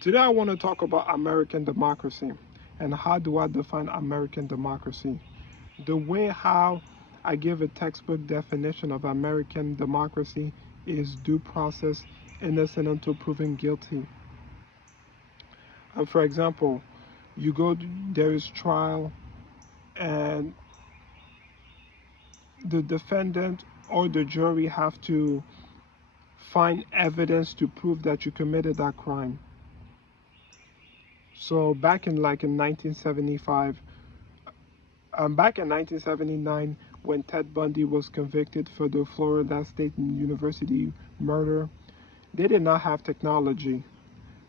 Today I want to talk about American democracy and how do I define American democracy. The way how I give a textbook definition of American democracy is due process, innocent until proven guilty. For example, there is trial, and the defendant or the jury have to find evidence to prove that you committed that crime. So in 1975, back in 1979, when Ted Bundy was convicted for the Florida State University murder, they did not have technology.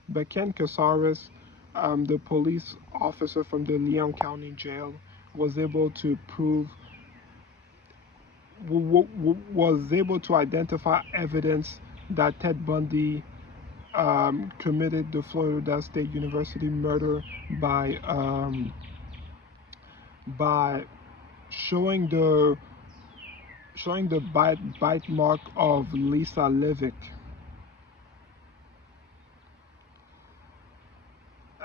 But Ken Casares, the police officer from the Leon County Jail, was able to identify evidence that Ted Bundy committed the Florida State University murder by showing the bite mark of Lisa Levick.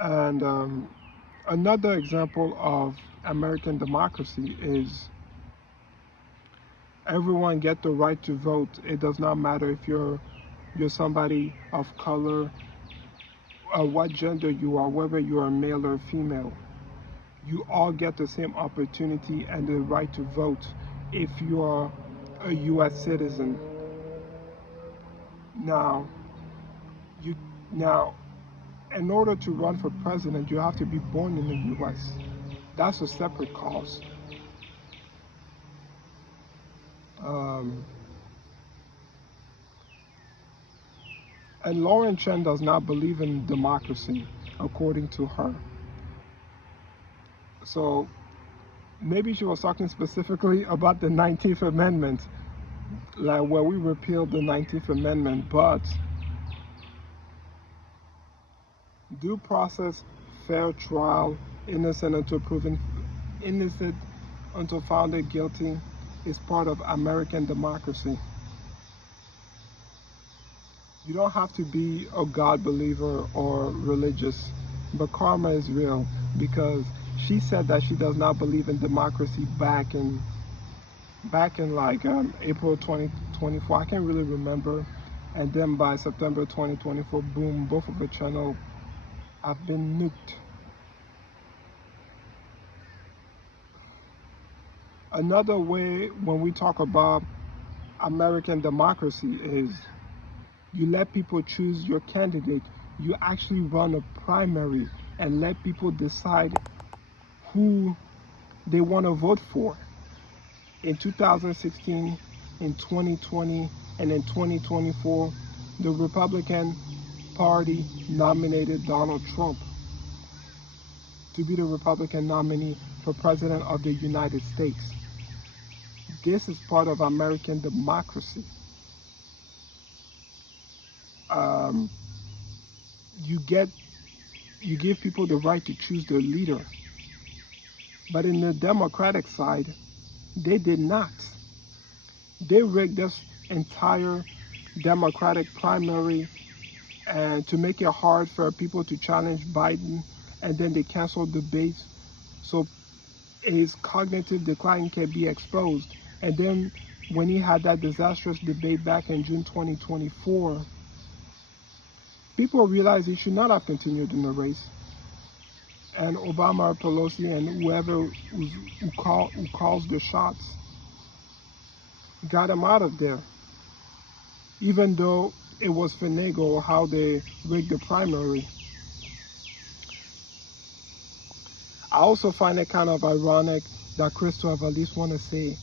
And another example of American democracy is everyone get the right to vote. It does not matter if you're somebody of color, what gender you are, whether you are male or female. You all get the same opportunity and the right to vote if you are a U.S. citizen. Now, in order to run for president, you have to be born in the U.S. That's a separate cause. And Lauren Chen does not believe in democracy, according to her. So maybe she was talking specifically about the 19th Amendment, like where we repealed the 19th Amendment, but due process, fair trial, innocent until found guilty is part of American democracy. You don't have to be a God believer or religious, but karma is real, because she said that she does not believe in democracy back in April 2024. I can't really remember. And then by September 2024, boom, both of her channels have been nuked. Another way when we talk about American democracy is you let people choose your candidate. You actually run a primary and let people decide who they want to vote for. In 2016, in 2020, and in 2024, the Republican Party nominated Donald Trump to be the Republican nominee for President of the United States. This is part of American democracy. You give people the right to choose their leader. But in the Democratic side, they did not. They rigged this entire Democratic primary and to make it hard for people to challenge Biden, and then they canceled debates so his cognitive decline can be exposed. And then when he had that disastrous debate back in June 2024, people realized he should not have continued in the race. And Obama, Pelosi, and whoever who calls the shots got him out of there, even though it was finagle how they rigged the primary. I also find it kind of ironic that Christopher at least want to say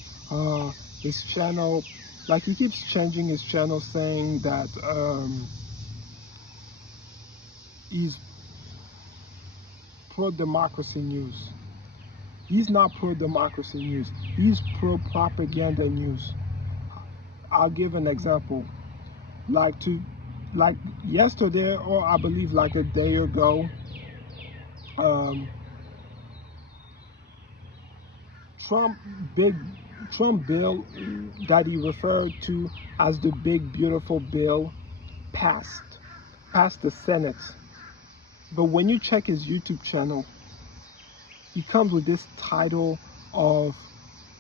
his channel, like he keeps changing his channel, saying that he's pro-democracy news. He's not pro-democracy news. He's pro-propaganda news. I'll give an example. Like yesterday, or I believe like a day ago, Trump bill that he referred to as the big beautiful bill passed the Senate. But when you check his YouTube channel, he comes with this title of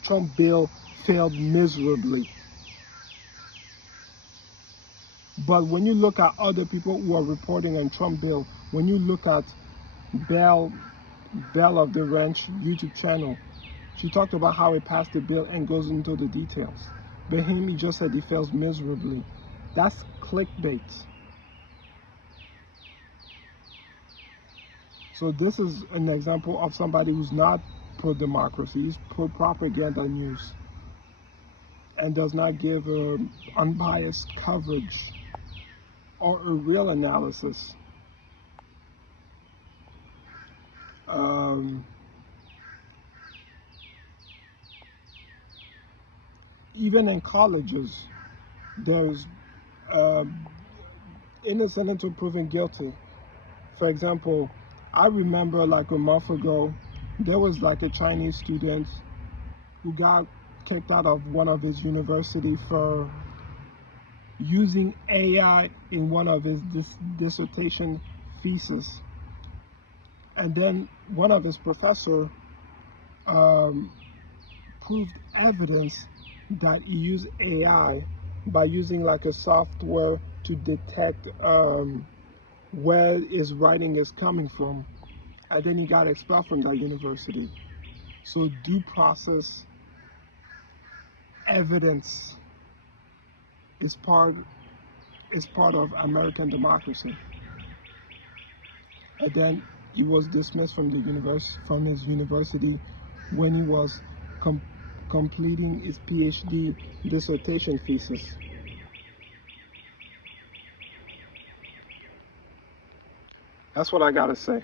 Trump bill failed miserably. But when you look at other people who are reporting on Trump bill, when you look at Belle of the Ranch YouTube channel, she talked about how he passed the bill and goes into the details. But him, he just said he fails miserably. That's clickbait. So this is an example of somebody who's not pro-democracy, he's pro-propaganda news, and does not give unbiased coverage or a real analysis. Even in colleges, there's innocent until proven guilty. For example, I remember like a month ago, there was like a Chinese student who got kicked out of one of his university for using AI in one of his dissertation thesis. And then one of his professor proved evidence that he used AI by using like a software to detect where his writing is coming from, and then he got expelled from that university. So due process evidence is part of American democracy. And then he was dismissed from his university when he was completing his PhD dissertation thesis. That's what I gotta say.